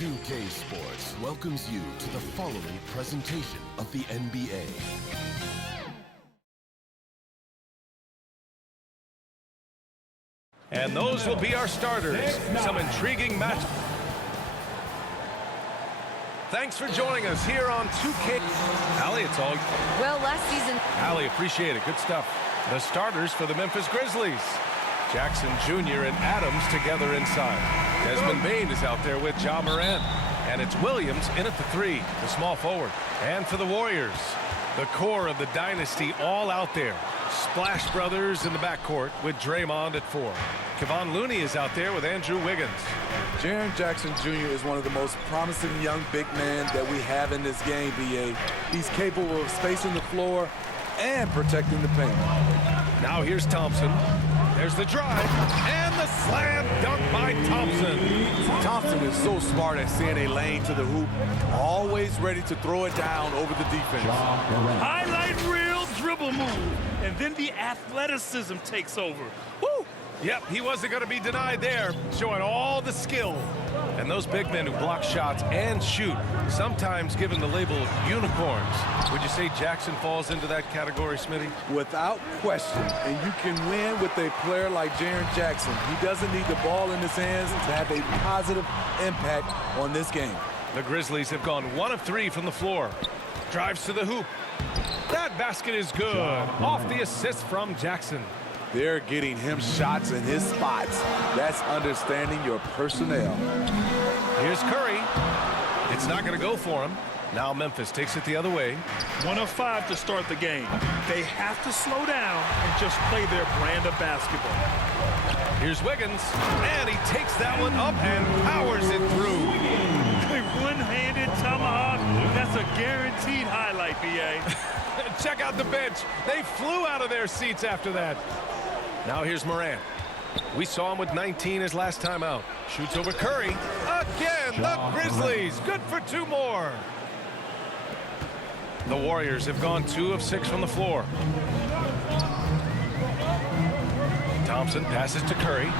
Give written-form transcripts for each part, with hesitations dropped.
2K Sports welcomes you to the following presentation of the NBA. And those will be our starters. Some intriguing match. Thanks for joining us here on 2K. Allie, it's all. Well, last season. Allie, appreciate it. Good stuff. The starters for the Memphis Grizzlies. Jackson Jr. and Adams together inside. Desmond Bane is out there with Ja Morant. And it's Williams in at the 3, the small forward. And for the Warriors, the core of the dynasty all out there. Splash Brothers in the backcourt with Draymond at 4. Kevon Looney is out there with Andrew Wiggins. Jaren Jackson Jr. is one of the most promising young big men that we have in this game, B.A. He's capable of spacing the floor and protecting the paint. Now here's Thompson. There's the drive and the slam dunk by Thompson. Thompson is so smart at seeing a lane to the hoop, always ready to throw it down over the defense. Highlight reel dribble move, and then the athleticism takes over. Woo! Yep, he wasn't going to be denied there, showing all the skill. And those big men who block shots and shoot, sometimes given the label unicorns. Would you say Jackson falls into that category, Smitty? Without question, and you can win with a player like Jaren Jackson. He doesn't need the ball in his hands to have a positive impact on this game. The Grizzlies have gone 1 of 3 from the floor. Drives to the hoop. That basket is good. Off the assist from Jackson. They're getting him shots in his spots. That's understanding your personnel. Here's Curry. It's not going to go for him. Now Memphis takes it the other way. 1 of 5 to start the game. They have to slow down and just play their brand of basketball. Here's Wiggins, and he takes that one up and powers it through. A one-handed tomahawk. That's a guaranteed highlight, B.A. Check out the bench. They flew out of their seats after that. Now here's Morant. We saw him with 19 his last time out. Shoots over Curry. Again, the Grizzlies. Good for 2 more. The Warriors have gone 2 of 6 from the floor. Thompson passes to Curry.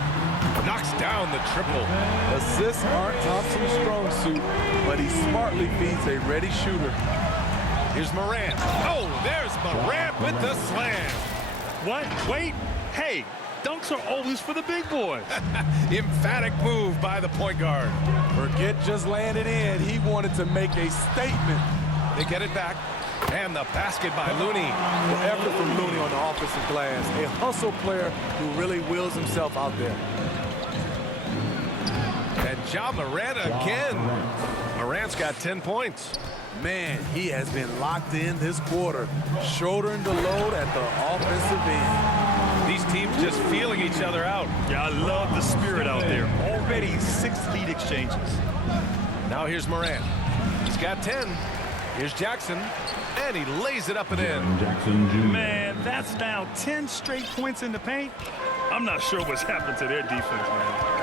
Knocks down the triple. Assists aren't Thompson's strong suit, but he smartly feeds a ready shooter. Here's Morant. Oh, there's Morant with the slam. What? Wait. Hey, dunks are always for the big boys. Emphatic move by the point guard. Forget just laying it in. He wanted to make a statement. They get it back. And the basket by Looney. The effort from Looney on the offensive glass. A hustle player who really wills himself out there. And Ja Morant again. Morant's got 10 points. Man, he has been locked in this quarter, shouldering the load at the offensive end. These teams just feeling each other out. Yeah, I love the spirit out there. Already 6 lead exchanges. Now here's Morant. He's got 10. Here's Jackson, and he lays it up and in. Man, that's now 10 straight points in the paint. I'm not sure what's happened to their defense, man.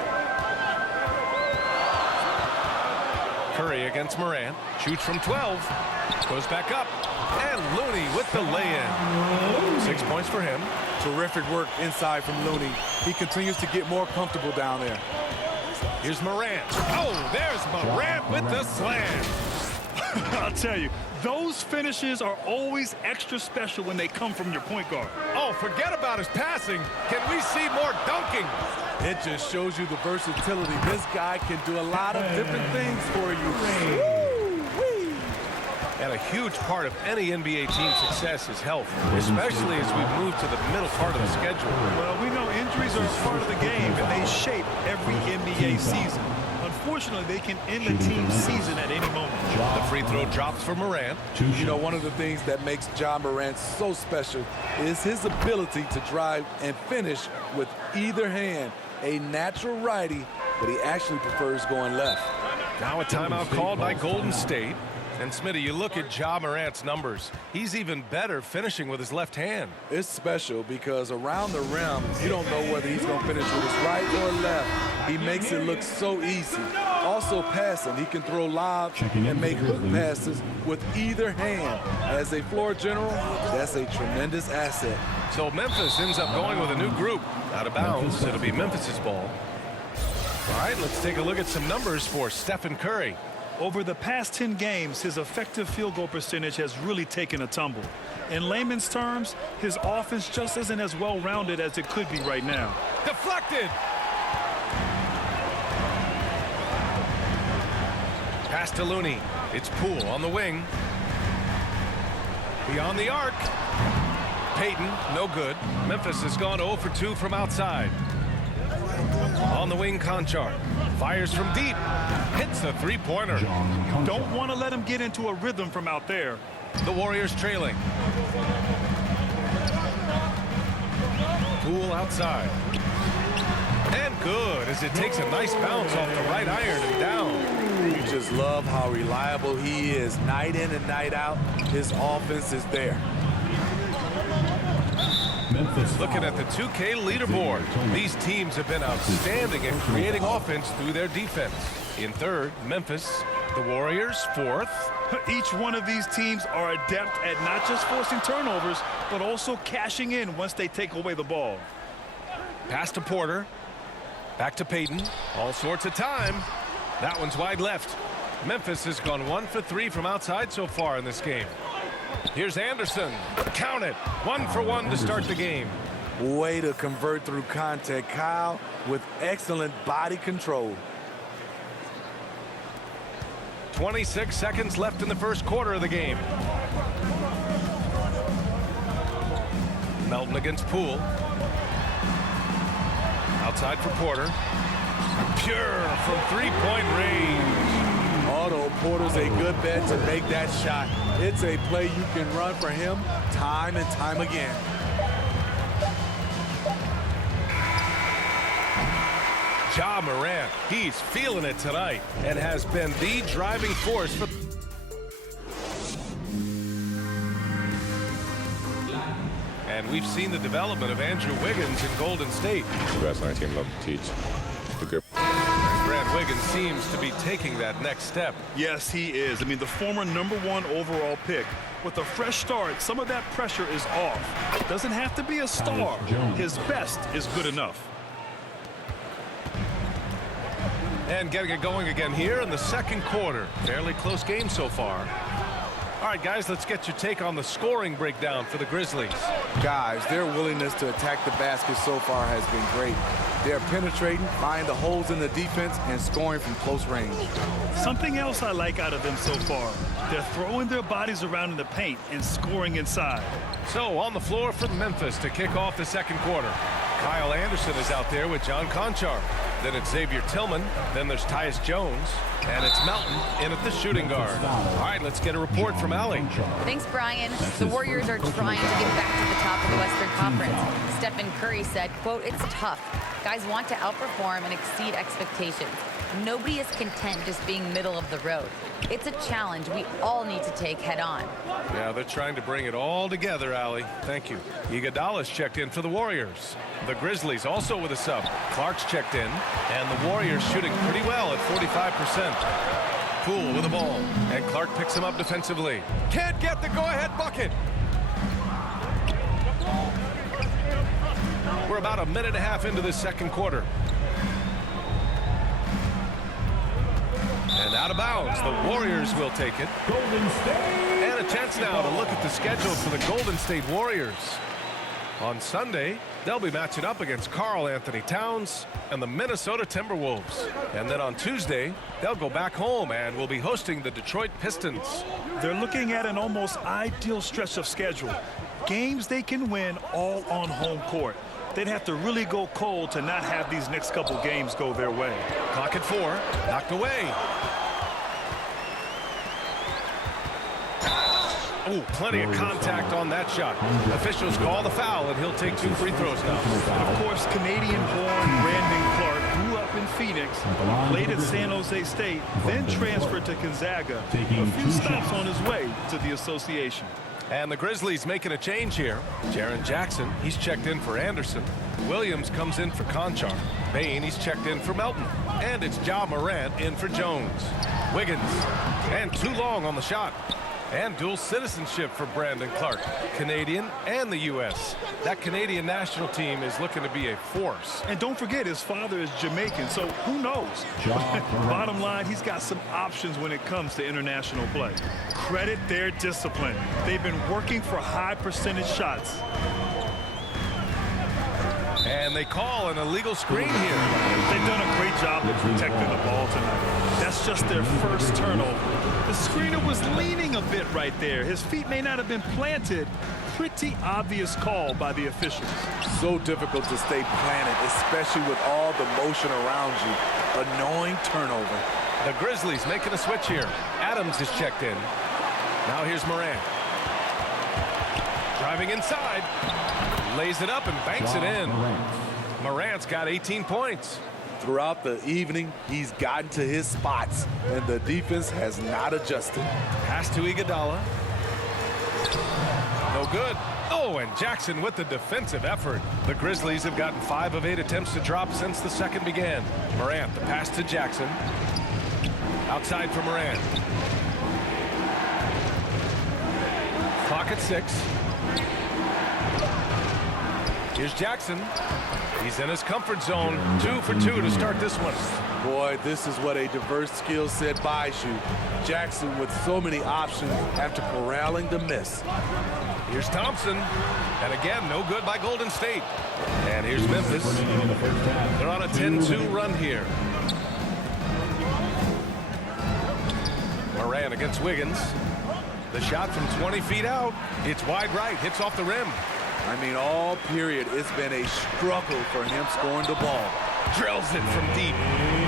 Curry against Morant. Shoots from 12. Goes back up. And Looney with the lay-in. 6 points for him. Terrific work inside from Looney. He continues to get more comfortable down there. Here's Morant. Oh, there's Morant with the slam. I'll tell you, those finishes are always extra special when they come from your point guard. Oh, forget about his passing. Can we see more dunking? It just shows you the versatility. This guy can do a lot of different things for you. Woo-wee. And a huge part of any NBA team's success is health, especially as we move to the middle part of the schedule. Well, we know injuries are a part of the game, and they shape every NBA season. Unfortunately, they can end the team's season at any moment. The free throw drops for Morant. You know, one of the things that makes Ja Morant so special is his ability to drive and finish with either hand. A natural righty, but he actually prefers going left. Now a timeout called by Golden State. And Smitty, you look at Ja Morant's numbers. He's even better finishing with his left hand. It's special because around the rim, you don't know whether he's going to finish with his right or left. He makes it look so easy. Also passing, he can throw lobs and make hook passes with either hand. As a floor general, that's a tremendous asset. So Memphis ends up going with a new group. Out of bounds, it'll be Memphis's ball. All right, let's take a look at some numbers for Stephen Curry. Over the past 10 games, his effective field goal percentage has really taken a tumble. In layman's terms, his offense just isn't as well-rounded as it could be right now. Deflected. Pass to Looney. It's Poole on the wing. Beyond the arc. Payton, no good. Memphis has gone 0 for 2 from outside. On the wing, Conchar. Fires from deep. Hits a three-pointer. Don't want to let him get into a rhythm from out there. The Warriors trailing. Poole outside. And good as it takes a nice bounce off the right iron and down. You just love how reliable he is night in and night out. His offense is there. Looking at the 2K leaderboard, these teams have been outstanding at creating offense through their defense. In third, Memphis. The Warriors, fourth. Each one of these teams are adept at not just forcing turnovers, but also cashing in once they take away the ball. Pass to Porter. Back to Payton. All sorts of time. That one's wide left. Memphis has gone 1 for 3 from outside so far in this game. Here's Anderson. Count it. 1 for 1 to start the game. Way to convert through contact, Kyle, with excellent body control. 26 seconds left in the first quarter of the game. Melton against Poole. Outside for Porter. Pure from three-point range. Otto Porter's a good bet to make that shot. It's a play you can run for him time and time again. Ja Morant, he's feeling it tonight and has been the driving force for. And we've seen the development of Andrew Wiggins in Golden State. The best on our team love to teach. The good. Brad Wiggins seems to be taking that next step. Yes, he is. I mean, the former #1 overall pick. With a fresh start, some of that pressure is off. Doesn't have to be a star. His best is good enough. And getting it going again here in the second quarter. Fairly close game so far. All right, guys, let's get your take on the scoring breakdown for the Grizzlies. Guys, their willingness to attack the basket so far has been great. They're penetrating, finding the holes in the defense, and scoring from close range. Something else I like out of them so far. They're throwing their bodies around in the paint and scoring inside. So on the floor for Memphis to kick off the second quarter. Kyle Anderson is out there with John Conchar. Then it's Xavier Tillman. Then there's Tyus Jones. And it's Melton in at the shooting guard. All right, let's get a report from Allie. Thanks, Brian. The Warriors are trying to get back to the top of the Western Conference. Stephen Curry said, quote, "It's tough. Guys want to outperform and exceed expectations. Nobody is content just being middle of the road. It's a challenge we all need to take head on." Yeah, they're trying to bring it all together, Allie. Thank you. Iguodala's checked in for the Warriors. The Grizzlies also with a sub. Clark's checked in. And the Warriors shooting pretty well at 45%. Poole with the ball. And Clark picks him up defensively. Can't get the go-ahead bucket. We're about a minute and a half into this second quarter. And out of bounds, the Warriors will take it. And a chance now to look at the schedule for the Golden State Warriors. On Sunday, they'll be matching up against Karl Anthony Towns and the Minnesota Timberwolves. And then on Tuesday, they'll go back home and will be hosting the Detroit Pistons. They're looking at an almost ideal stretch of schedule. Games they can win all on home court. They'd have to really go cold to not have these next couple games go their way. Clock at 4, knocked away. Oh, plenty of contact on that shot. Officials call the foul, and he'll take 2 free throws now. And of course, Canadian-born Brandon Clark grew up in Phoenix, played at San Jose State, then transferred to Gonzaga. A few stops on his way to the association. And the Grizzlies making a change here. Jaren Jackson, he's checked in for Anderson. Williams comes in for Conchar. Bane, he's checked in for Melton. And it's Ja Morant in for Jones. Wiggins. And too long on the shot. And dual citizenship for Brandon Clarke, Canadian and the U.S. That Canadian national team is looking to be a force. And don't forget, his father is Jamaican, so who knows? Bottom line, he's got some options when it comes to international play. Credit their discipline. They've been working for high percentage shots. And they call an illegal screen here. They've done a great job of protecting the ball tonight. That's just their first turnover. The screener was leaning a bit right there. His feet may not have been planted. Pretty obvious call by the officials. So difficult to stay planted, especially with all the motion around you. Annoying turnover. The Grizzlies making a switch here. Adams is checked in. Now here's Morant. Driving inside. Lays it up and banks it in. Morant's got 18 points. Throughout the evening, he's gotten to his spots, and the defense has not adjusted. Pass to Iguodala. No good. Oh, and Jackson with the defensive effort. The Grizzlies have gotten 5 of 8 attempts to drop since the second began. Morant, the pass to Jackson. Outside for Morant. Clock at 6. Here's Jackson. He's in his comfort zone. 2 for 2 to start this one. Boy, this is what a diverse skill set buys you. Jackson with so many options after corralling the miss. Here's Thompson. And again, no good by Golden State. And here's Memphis. They're on a 10-2 run here. Morant against Wiggins. The shot from 20 feet out. It's wide right. Hits off the rim. I mean, all period, it's been a struggle for him scoring the ball. Drills it from deep.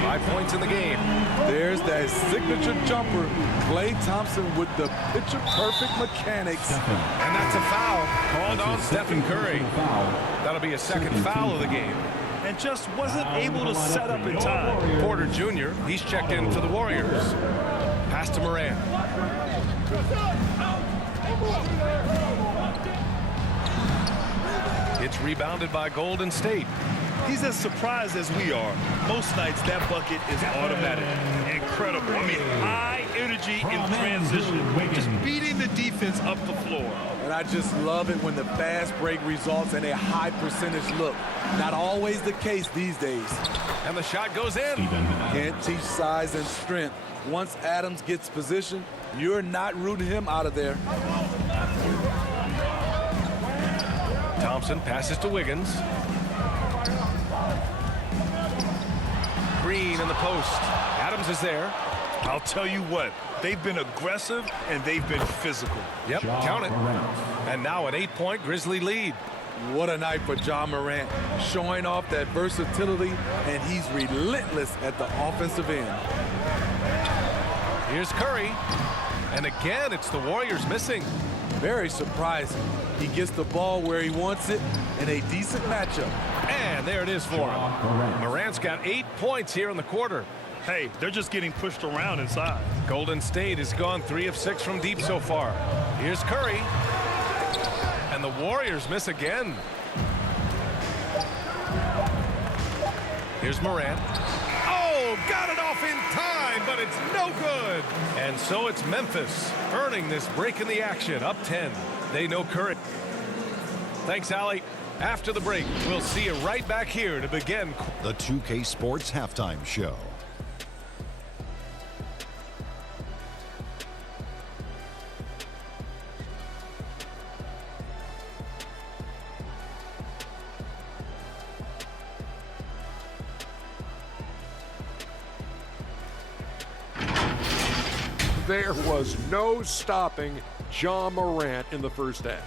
5 points in the game. There's that signature jumper. Klay Thompson with the picture-perfect mechanics. And that's a foul called on Stephen Curry. That'll be a second foul of the game. And just wasn't able to set up in time. Porter Jr., he's checked in for the Warriors. Pass to Morant. It's rebounded by Golden State. He's as surprised as we are. Most nights that bucket is automatic. Incredible. I mean, high energy in transition. Just beating the defense up the floor. And I just love it when the fast break results in a high percentage look. Not always the case these days. And the shot goes in. Can't teach size and strength. Once Adams gets position, you're not rooting him out of there. Thompson passes to Wiggins. Green in the post. Adams is there. I'll tell you what, they've been aggressive and they've been physical. Yep, count it. And now an 8-point Grizzly lead. What a night for Ja Morant, showing off that versatility, and he's relentless at the offensive end. Here's Curry. And again, it's the Warriors missing. Very surprising. He gets the ball where he wants it in a decent matchup. And there it is for him. Morant's got 8 points here in the quarter. Hey, they're just getting pushed around inside. Golden State has gone 3 of 6 from deep so far. Here's Curry. And the Warriors miss again. Here's Morant. Oh, got it off in time, but it's no good. And so it's Memphis earning this break in the action, up 10. They know Curry. Thanks, Allie. After the break, we'll see you right back here to begin the 2K Sports Halftime Show. There was no stopping Ja Morant in the first half.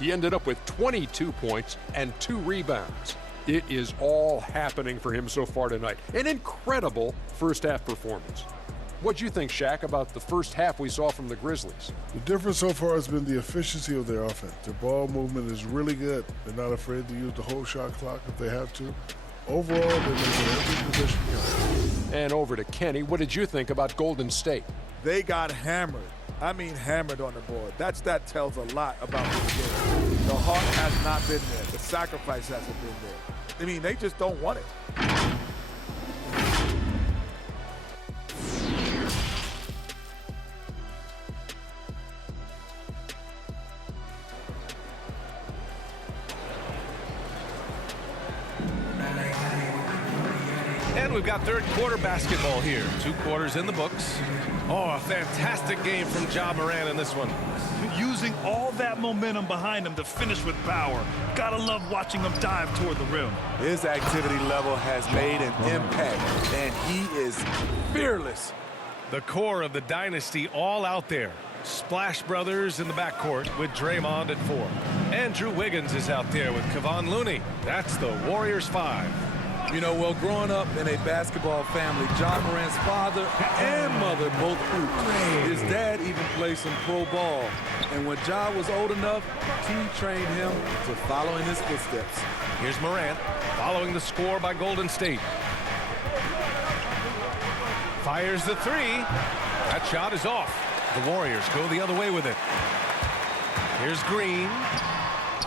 He ended up with 22 points and 2 rebounds. It is all happening for him so far tonight. An incredible first half performance. What'd you think, Shaq, about the first half we saw from the Grizzlies? The difference so far has been the efficiency of their offense. Their ball movement is really good. They're not afraid to use the whole shot clock if they have to. Overall, they're making every position count. And over to Kenny. What did you think about Golden State? They got hammered. I mean hammered on the board. That tells a lot about this game. The heart has not been there. The sacrifice hasn't been there. I mean, they just don't want it. we've got third quarter basketball here. 2 quarters in the books. Oh, a fantastic game from Ja Morant in this one. Using all that momentum behind him to finish with power. Gotta love watching him dive toward the rim. His activity level has made an impact, and he is fearless. The core of the dynasty all out there. Splash Brothers in the backcourt with Draymond at 4. Andrew Wiggins is out there with Kevon Looney. That's the Warriors 5. You know, well, growing up in a basketball family, Ja Morant's father and mother both hooped. His dad even played some pro ball. And when Ja was old enough, T trained him to follow in his footsteps. Here's Morant following the score by Golden State. Fires the 3. That shot is off. The Warriors go the other way with it. Here's Green.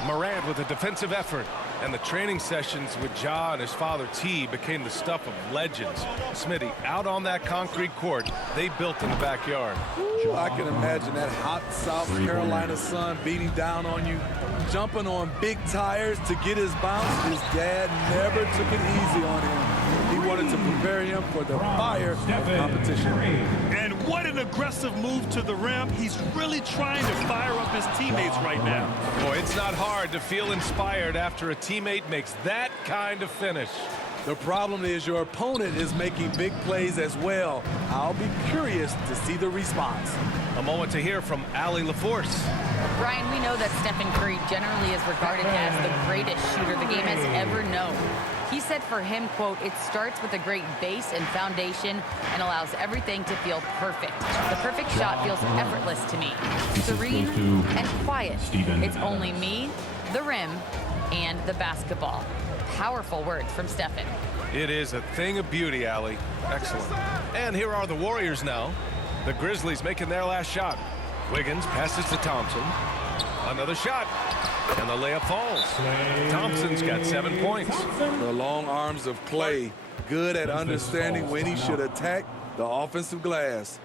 Morant with a defensive effort. And the training sessions with Ja and his father T became the stuff of legends. Smitty, out on that concrete court they built in the backyard. Ooh, I can imagine that hot South Carolina sun beating down on you, jumping on big tires to get his bounce. His dad never took it easy on him. He wanted to prepare him for the fire of competition. And what an aggressive move to the rim. He's really trying to fire up his teammates right now. Boy, it's not hard to feel inspired after a teammate makes that kind of finish. The problem is your opponent is making big plays as well. I'll be curious to see the response. A moment to hear from Allie LaForce. Brian, we know that Stephen Curry generally is regarded as the greatest shooter the game has ever known. He said for him, quote, it starts with a great base and foundation and allows everything to feel perfect. The perfect shot feels effortless to me. Serene and quiet. It's only me, the rim, and the basketball. Powerful words from Stephen. It is a thing of beauty, Allie. Excellent. And here are the Warriors now. The Grizzlies making their last shot. Wiggins passes to Thompson. Another shot. And the layup falls. Thompson's got 7 points. The long arms of Clay, good at understanding when he should attack the offensive glass.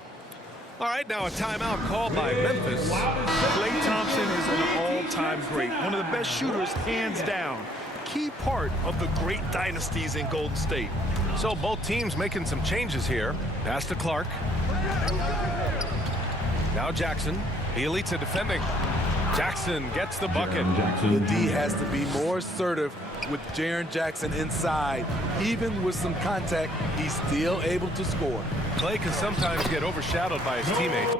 All right, now a timeout called by Memphis. Klay Thompson is an all-time great. One of the best shooters, hands down. Key part of the great dynasties in Golden State. So both teams making some changes here. Pass to Clark. Now Jackson. Bjelica defending. Jackson gets the bucket. The D has to be more assertive with Jaren Jackson inside. Even with some contact, he's still able to score. Klay can sometimes get overshadowed by his teammates.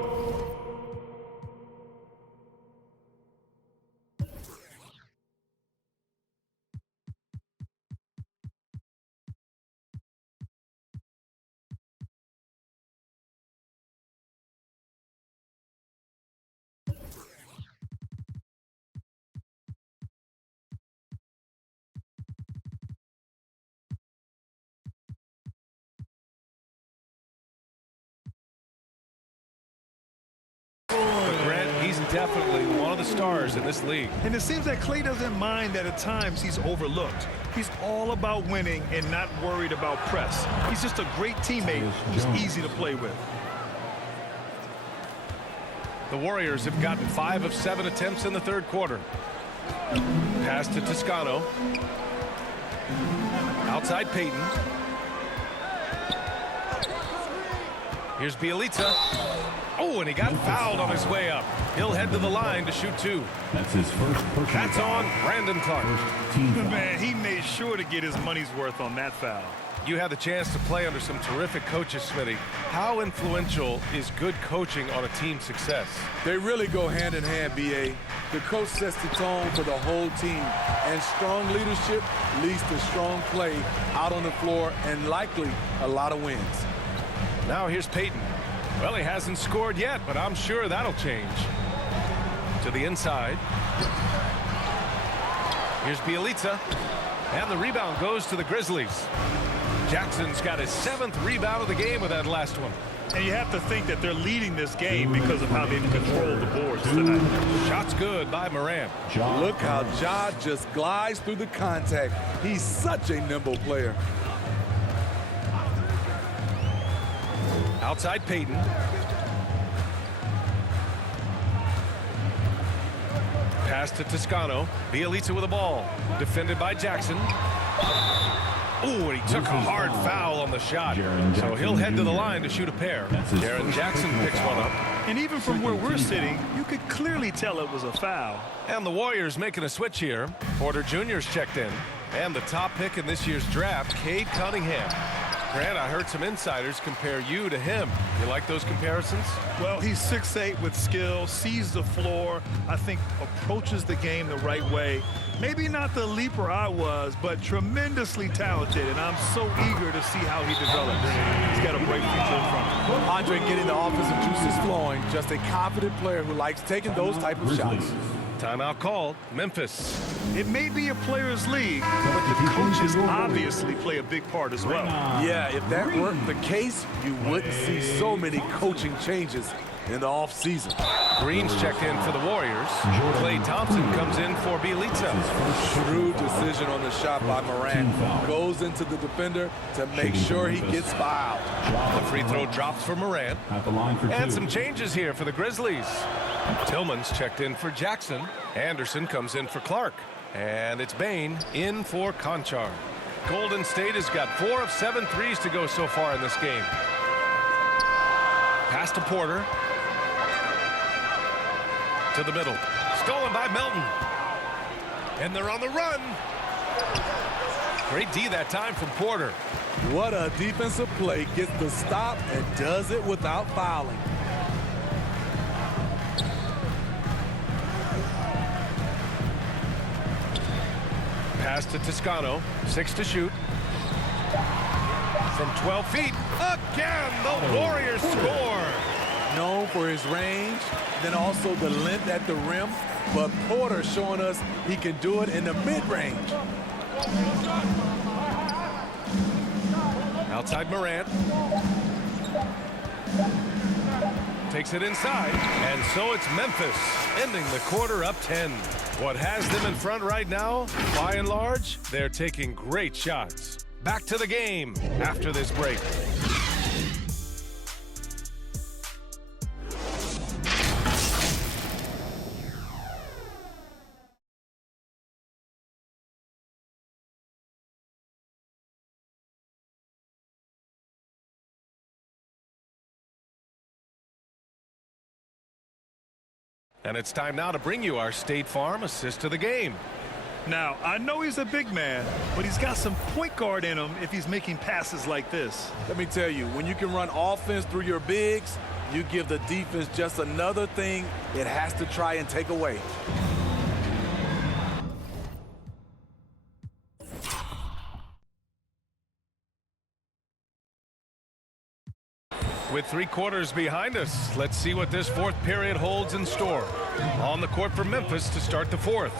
He's definitely one of the stars in this league. And it seems that Klay doesn't mind that at times he's overlooked. He's all about winning and not worried about press. He's just a great teammate who's easy to play with. The Warriors have gotten 5 of 7 attempts in the third quarter. Pass to Toscano. Outside Payton. Here's Bjelica. Oh, and he got fouled on his way up. He'll head to the line to shoot 2. That's his first personal That's on Brandon Clark. Man, he made sure to get his money's worth on that foul. You had the chance to play under some terrific coaches, Smitty. How influential is good coaching on a team's success? They really go hand in hand, B.A. The coach sets the tone for the whole team, and strong leadership leads to strong play out on the floor and likely a lot of wins. Now here's Payton. Well, he hasn't scored yet, but I'm sure that'll change. To the inside. Here's Bjelica. And the rebound goes to the Grizzlies. Jackson's got his 7th rebound of the game with that last one. And you have to think that they're leading this game because of how they've controlled the boards tonight. Shots good by Morant. Look how Ja just glides through the contact. He's such a nimble player. Outside Payton. Pass to Toscano. Bjelica with the ball. Defended by Jackson. Ooh, and he took a hard foul on the shot. So he'll head to the line to shoot a pair. Jaren Jackson picks one up. And even from where we're sitting, you could clearly tell it was a foul. And the Warriors making a switch here. Porter Jr.'s checked in. And the top pick in this year's draft, Cade Cunningham. Grant, I heard some insiders compare you to him. You like those comparisons? Well, he's 6'8" with skill, sees the floor, I think approaches the game the right way. Maybe not the leaper I was, but tremendously talented, and I'm so eager to see how he develops. He's got a bright future in front of him. Andre getting the offensive juices flowing, just a confident player who likes taking those type of shots. Timeout called. Memphis. It may be a players' league, but the coaches obviously play a big part as well. Yeah, if that weren't the case, you wouldn't see so many coaching changes in the offseason. Green's checked in for the Warriors. Klay Thompson comes in for Bjelica. Shrewd decision on the shot by Morant. Goes into the defender to make sure he gets fouled. The free throw drops for Morant. And some changes here for the Grizzlies. Tillman's checked in for Jackson. Anderson comes in for Clark. And it's Bane in for Conchar. Golden State has got 4 of 7 threes to go so far in this game. Pass to Porter. To the middle. Stolen by Melton. And they're on the run. Great D that time from Porter. What a defensive play. Gets the stop and does it without fouling. Pass to Toscano. 6 to shoot. From 12 feet. Again, the Warriors score. Known for his range, then also the length at the rim, but Porter showing us he can do it in the mid-range. Outside Morant. Takes it inside, and so it's Memphis, ending the quarter up 10. What has them in front right now, by and large, they're taking great shots. Back to the game after this break. And it's time now to bring you our State Farm assist to the game. Now, I know he's a big man, but he's got some point guard in him if he's making passes like this. Let me tell you, when you can run offense through your bigs, you give the defense just another thing it has to try and take away. With 3 quarters behind us, let's see what this 4th period holds in store. On the court for Memphis to start the 4th.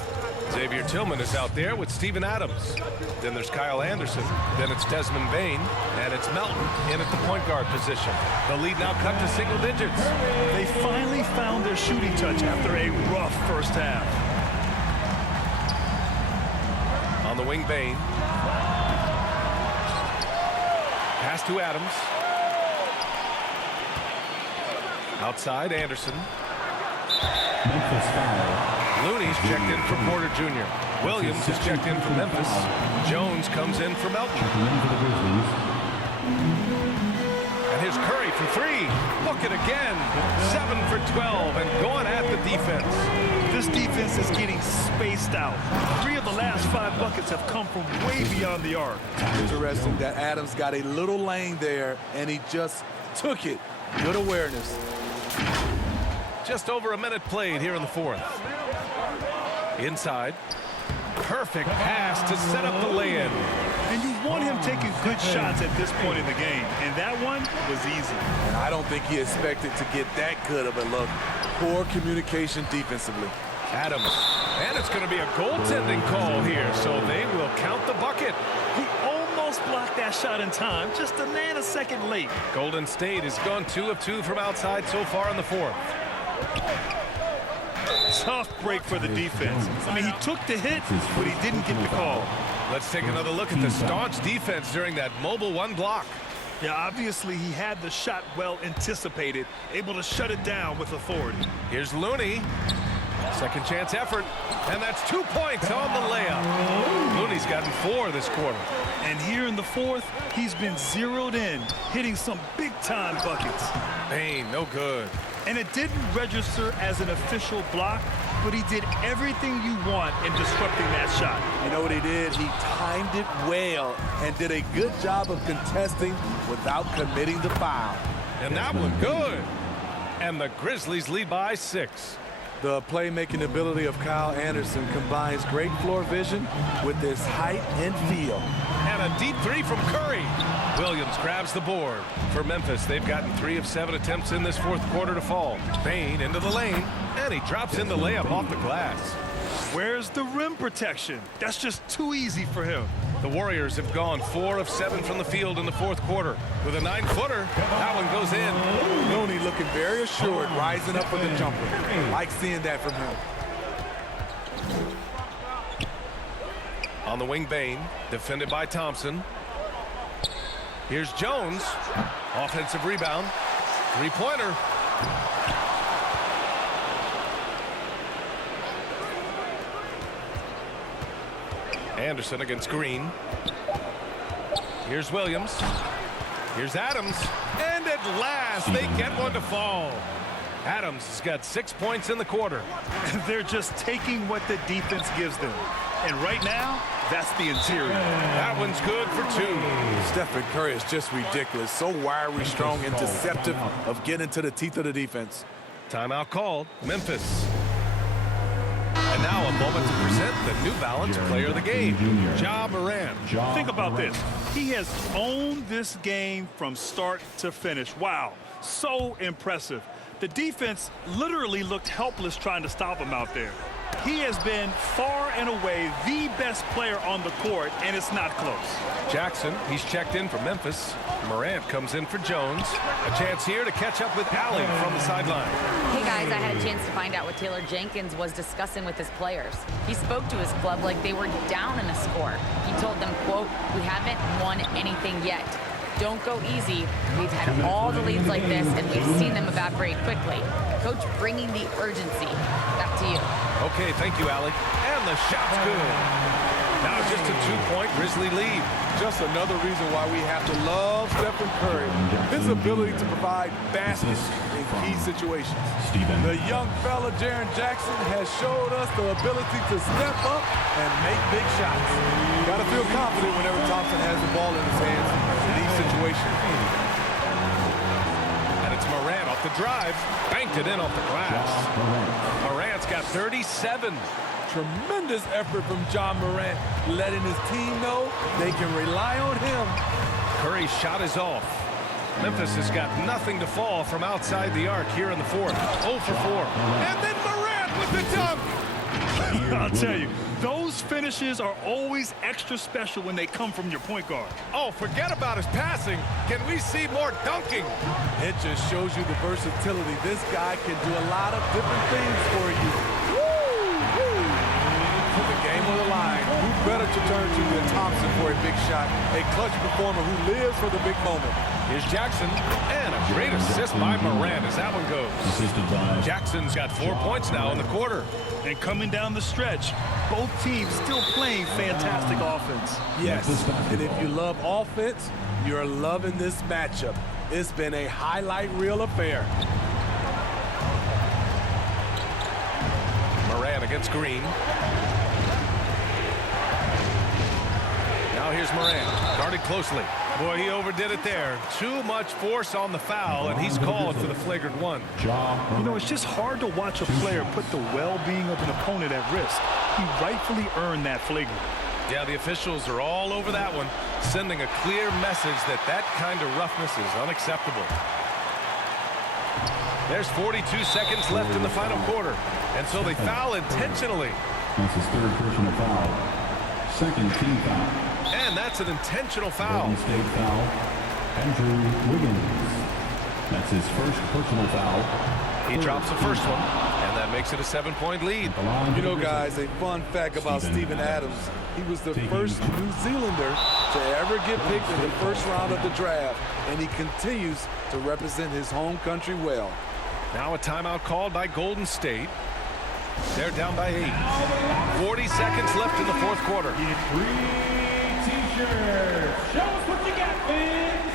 Xavier Tillman is out there with Steven Adams. Then there's Kyle Anderson. Then it's Desmond Bane. And it's Melton in at the point guard position. The lead now cut to single digits. They finally found their shooting touch after a rough first half. On the wing, Bane. Pass to Adams. Outside, Anderson. Memphis foul. Looney's checked in for Porter Jr. Williams is checked in for Memphis. Jones comes in for Melton. And here's Curry for 3. Book it again. 7 for 12 and going at the defense. This defense is getting spaced out. 3 of the last 5 buckets have come from way beyond the arc. Interesting that Adams got a little lane there and he just took it. Good awareness. Just over a minute played here in the 4th. Inside. Perfect pass to set up the lay-in. And you want him taking good shots at this point in the game. And that one was easy. And I don't think he expected to get that good of a look. Poor communication defensively. Adams. And it's going to be a goaltending call here, so they will count the bucket. He almost blocked that shot in time, just a nanosecond late. Golden State has gone 2 of 2 from outside so far in the 4th. Tough break for the defense. I mean, he took the hit, but he didn't get the call. Let's take another look at the staunch defense during that mobile 1 block. Yeah, obviously he had the shot well anticipated, able to shut it down with authority. Here's Looney. Second chance effort, and that's 2 points on the layup. Looney's gotten 4 this quarter. And here in the fourth, he's been zeroed in, hitting some big-time buckets. Bane, no good. And it didn't register as an official block, but he did everything you want in disrupting that shot. You know what he did? He timed it well and did a good job of contesting without committing the foul. And that one good. And the Grizzlies lead by 6. The playmaking ability of Kyle Anderson combines great floor vision with his height and feel. And a deep three from Curry. Williams grabs the board. For Memphis, they've gotten 3 of 7 attempts in this fourth quarter to fall. Bane into the lane, and he drops in the layup off the glass. Where's the rim protection? That's just too easy for him. The Warriors have gone 4 of 7 from the field in the fourth quarter. With a 9-footer, that one goes in. Looney looking very assured, rising up for the jumper. Like seeing that from him. On the wing, Bane, defended by Thompson. Here's Jones. Offensive rebound. Three-pointer. Anderson against Green. Here's Williams. Here's Adams. And at last, they get one to fall. Adams has got 6 points in the quarter. They're just taking what the defense gives them. And right now, that's the interior. That one's good for 2. Stephen Curry is just ridiculous. So wiry, strong, and deceptive of getting to the teeth of the defense. Timeout called. Memphis. And now a moment to present the New Balance Player of the Game, Ja Morant. Think about this. He has owned this game from start to finish. Wow, so impressive. The defense literally looked helpless trying to stop him out there. He has been far and away the best player on the court, and it's not close. Jackson, he's checked in for Memphis. Morant comes in for Jones. A chance here to catch up with Allie from the sideline. Hey guys, I had a chance to find out what Taylor Jenkins was discussing with his players. He spoke to his club like they were down in a score. He told them, quote, "We haven't won anything yet. Don't go easy. We've had all the leads like this, and we've seen them evaporate quickly." Coach bringing the urgency. Back to you. Okay, thank you, Allie. And the shot's good. Now just a 2-point Grizzly lead. Just another reason why we have to love Stephen Curry. His ability to provide baskets in key situations. The young fella, Jaren Jackson, has showed us the ability to step up and make big shots. Got to feel confident whenever Thompson has the ball in his hands in these situations. And it's Morant off the drive. Banked it in off the glass. Morant's got 37. Tremendous effort from Ja Morant, letting his team know they can rely on him. Curry's shot is off. Memphis has got nothing to fall from outside the arc here in the fourth. 0 for 4. And then Morant with the dunk. I'll tell you, those finishes are always extra special when they come from your point guard. Oh, forget about his passing. Can we see more dunking? It just shows you the versatility. This guy can do a lot of different things for you. Put the game on the line. Who better to turn to than Thompson for a big shot? A clutch performer who lives for the big moment. Here's Jackson, and a great assist by Morant as that one goes. Jackson's got 4 points now in the quarter. And coming down the stretch, both teams still playing fantastic offense. Yes, and if you love offense, you're loving this matchup. It's been a highlight reel affair. Morant against Green. Now here's Morant, guarded closely. Boy, he overdid it there. Too much force on the foul, and he's called for the flagrant one. You know, it's just hard to watch a player put the well-being of an opponent at risk. He rightfully earned that flagrant. Yeah, the officials are all over that one, sending a clear message that that kind of roughness is unacceptable. There's 42 seconds left in the final quarter, and so they foul intentionally. That's his third personal foul. Second team foul. And that's an intentional foul. Golden State foul. Andrew Wiggins. That's his first personal foul. He drops the first one, and that makes it a 7-point lead. You know, guys, a fun fact about Steven Adams. He was the first New Zealander to ever get picked in the first round of the draft, and he continues to represent his home country well. Now a timeout called by Golden State. They're down by 8. 40 seconds left in the fourth quarter. T-shirt. Show us what you got, fans.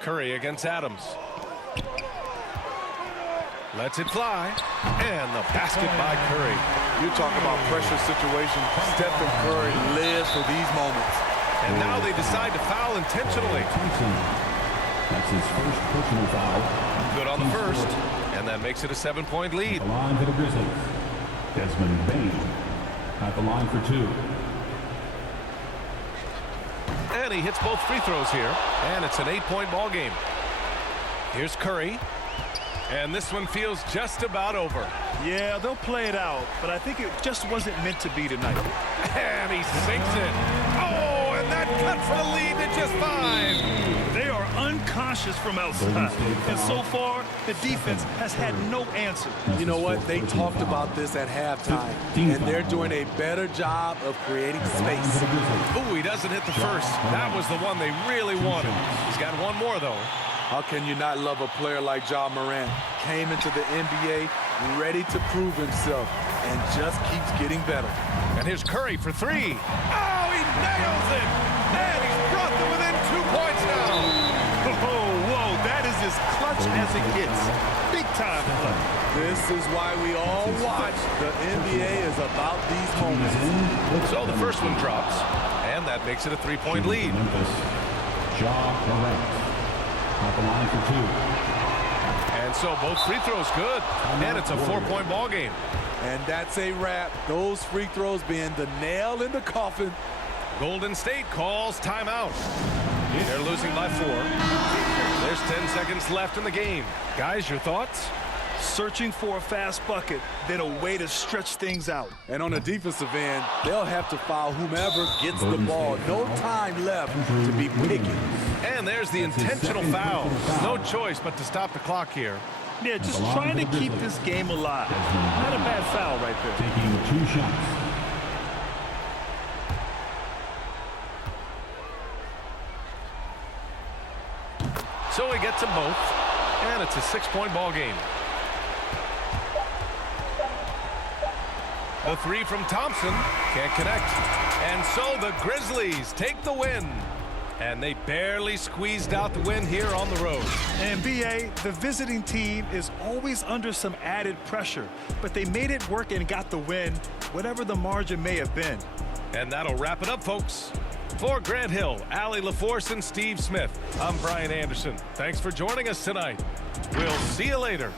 Curry against Adams. Lets it fly. And the basket by Curry. You talk about pressure situation. Stephen Curry lives for these moments. And now they decide to foul intentionally. Thompson. That's his first personal foul. Good on the first. And that makes it a 7-point lead. The line for the Grizzlies. Desmond Bain at the line for 2. And he hits both free throws here. And it's an 8-point ball game. Here's Curry. And this one feels just about over. Yeah, they'll play it out, but I think it just wasn't meant to be tonight. And he sinks it. Oh, and that cuts the lead to just 5. They are unconscious from outside. And so far, the defense has had no answer. You know what? They talked about this at halftime, and they're doing a better job of creating space. Ooh, he doesn't hit the first. That was the one they really wanted. He's got one more, though. How can you not love a player like Ja Morant? Came into the NBA ready to prove himself and just keeps getting better. And here's Curry for 3. Oh, he nails it! And he's brought them within 2 points now. Oh, whoa, that is as clutch as it gets. Big time clutch. This is why we all watch. The NBA is about these moments. So the first one drops, and that makes it a 3-point lead. Memphis. Ja Morant at the line for 2. And so both free throws good, and it's a 4-point ball game. And that's a wrap. Those free throws being the nail in the coffin. Golden State calls timeout. They're losing by 4. There's 10 seconds left in the game. Guys, your thoughts? Searching for a fast bucket, then a way to stretch things out. And on the defensive end, they'll have to foul whomever gets the ball. No time left to be picky. And there's the intentional foul. No choice but to stop the clock here. Yeah, just trying to keep this game alive. Not a bad foul right there. Taking 2 shots. So he gets them both, and it's a 6-point ball game. The 3 from Thompson can't connect. And so the Grizzlies take the win. And they barely squeezed out the win here on the road. And BA, the visiting team is always under some added pressure, but they made it work and got the win, whatever the margin may have been. And that'll wrap it up, folks. For Grant Hill, Allie LaForce, and Steve Smith, I'm Brian Anderson. Thanks for joining us tonight. We'll see you later.